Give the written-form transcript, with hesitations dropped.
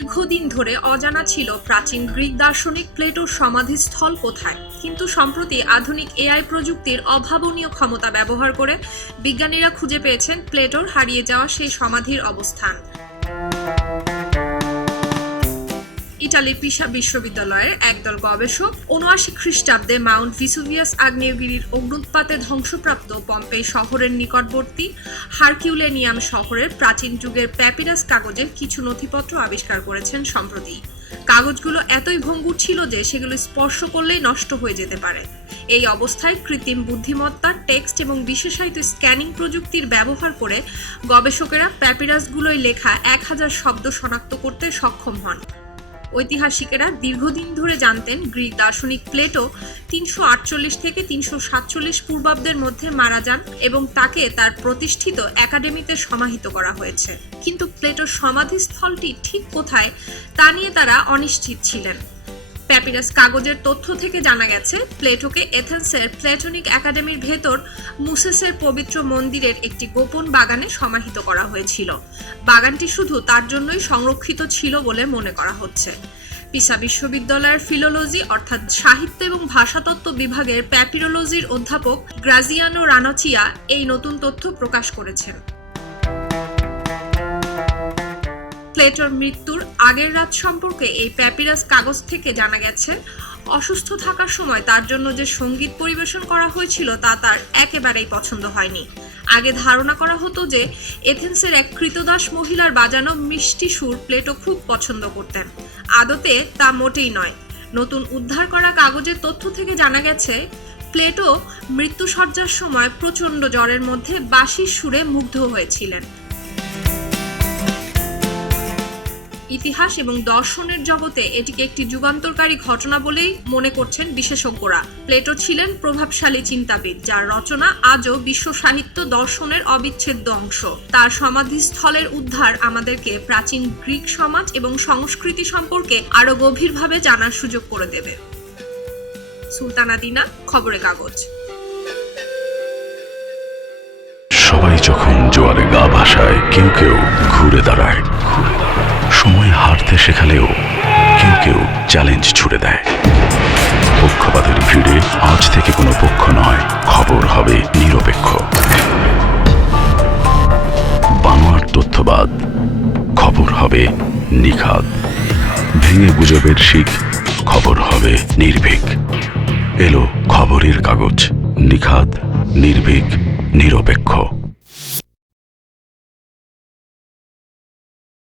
দীর্ঘদিন ধরে অজানা ছিল প্রাচীন গ্রিক দার্শনিক প্লেটোর সমাধিস্থল কোথায়, কিন্তু সম্প্রতি আধুনিক এআই প্রযুক্তির অভাবনীয় ক্ষমতা ব্যবহার করে বিজ্ঞানীরা খুঁজে পেয়েছেন প্লেটোর হারিয়ে যাওয়া সেই সমাধির অবস্থান। ইটালির পিসা বিশ্ববিদ্যালয়ের একদল গবেষক ৭৯ খ্রিস্টাব্দে মাউন্ট ভিসুভিয়াস আগ্নেয়গিরির অগ্ন্যুৎপাতে ধ্বংসপ্রাপ্ত পম্পেই শহরের নিকটবর্তী হারকিউলেনিয়াম শহরের প্রাচীন যুগের প্যাপিরাস কাগজের কিছু নথিপত্র আবিষ্কার করেছেন সম্প্রতি। কাগজগুলো এতই ভঙ্গুর ছিল যে সেগুলো স্পর্শ করলেই নষ্ট হয়ে যেতে পারে। এই অবস্থায় কৃত্রিম বুদ্ধিমত্তা, টেক্সট এবং বিশেষায়িত স্ক্যানিং প্রযুক্তির ব্যবহার করে গবেষকেরা প্যাপিরাসগুলোয় লেখা ১,০০০ শব্দ শনাক্ত করতে সক্ষম হন। ঐতিহাসিকেরা দীর্ঘদিন ধরে জানতেন গ্রিক দার্শনিক প্লেটো ৩৪৮ থেকে ৩৪৭ পূর্বাব্দের মধ্যে মারা যান এবং তাকে তার প্রতিষ্ঠিত একাডেমিতে সমাহিত করা হয়েছে। কিন্তু প্লেটোর সমাধিস্থলটি ঠিক কোথায় তা নিয়ে তারা অনিশ্চিত ছিলেন। প্যাপিরাস কাগজের তথ্য থেকে জানা গেছে প্লেটোকে এথেন্সের প্লেটোনিক একাডেমির ভেতর মুসেসের পবিত্র মন্দিরের একটি গোপন বাগানে সমাহিত করা হয়েছিল। বাগানটি শুধু তার জন্যই সংরক্ষিত ছিল বলে মনে করা হচ্ছে। পিসা বিশ্ববিদ্যালয়ের ফিলোলজি অর্থাৎ সাহিত্য এবং ভাষাতত্ত্ব বিভাগের প্যাপিরোলজির অধ্যাপক গ্রাজিয়ানো রানাচিয়া এই নতুন তথ্য প্রকাশ করেছেন। প্লেটোর মৃত্যুর আগের রাত সম্পর্কে এই প্যাপিরাস কাগজ থেকে জানা গেছে অসুস্থ থাকার সময় তার জন্য যে সঙ্গীত পরিবেশন করা হয়েছিল তা তার একেবারেই পছন্দ হয়নি। আগে ধারণা করা হতো যে এথেন্সের এক কৃতদাস মহিলার বাজানো মিষ্টি সুর প্লেটো খুব পছন্দ করতেন। আদতে তা মোটেই নয়। নতুন উদ্ধার করা কাগজের তথ্য থেকে জানা গেছে প্লেটো মৃত্যুসজ্জার সময় প্রচণ্ড জ্বরের মধ্যে বাঁশির সুরে মুগ্ধ হয়েছিলেন। ইতিহাস এবং দর্শনের জগতে এটিকে একটি যুগান্তরকারী ঘটনা বলেই মনে করছেন বিশেষজ্ঞরা। প্লেটো ছিলেন প্রভাবশালী চিন্তাবিদ, যার রচনা আজও বিশ্ব সাহিত্য দর্শনের অবিচ্ছেদ্য অংশ। তার সমাধিস্থলের উদ্ধার আমাদেরকে প্রাচীন গ্রিক সমাজ এবং সংস্কৃতি সম্পর্কে আরো গভীরভাবে জানার সুযোগ করে দেবে। সুলতানা দিনা, খবরের কাগজ। সবাই যখন জোয়ারে গা ভাসায়, কেউ কেউ ঘুরে দাঁড়ায়। সময় হারতে শেখালেও কেউ কেউ চ্যালেঞ্জ ছুড়ে দেয়। পক্ষপাতের ভিড়ে আজ থেকে কোনো পক্ষ নয়, খবর হবে নিরপেক্ষ। বানোয়ার তথ্যবাদ, খবর হবে নিখাদ। ভেঙে গুজবের শিখ, খবর হবে নির্ভীক। এলো খবরের কাগজ, নিখাদ, নির্ভীক, নিরপেক্ষ।